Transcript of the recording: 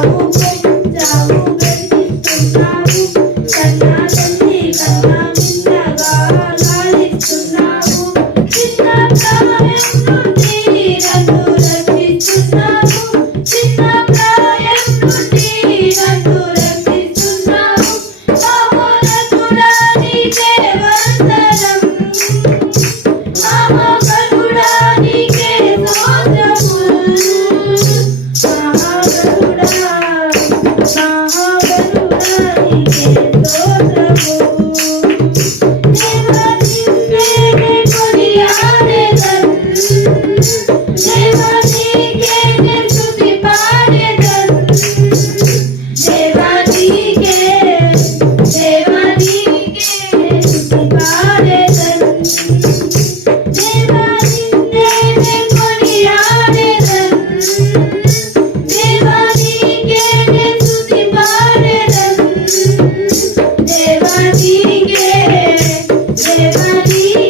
Thank. Thank you. Liberty.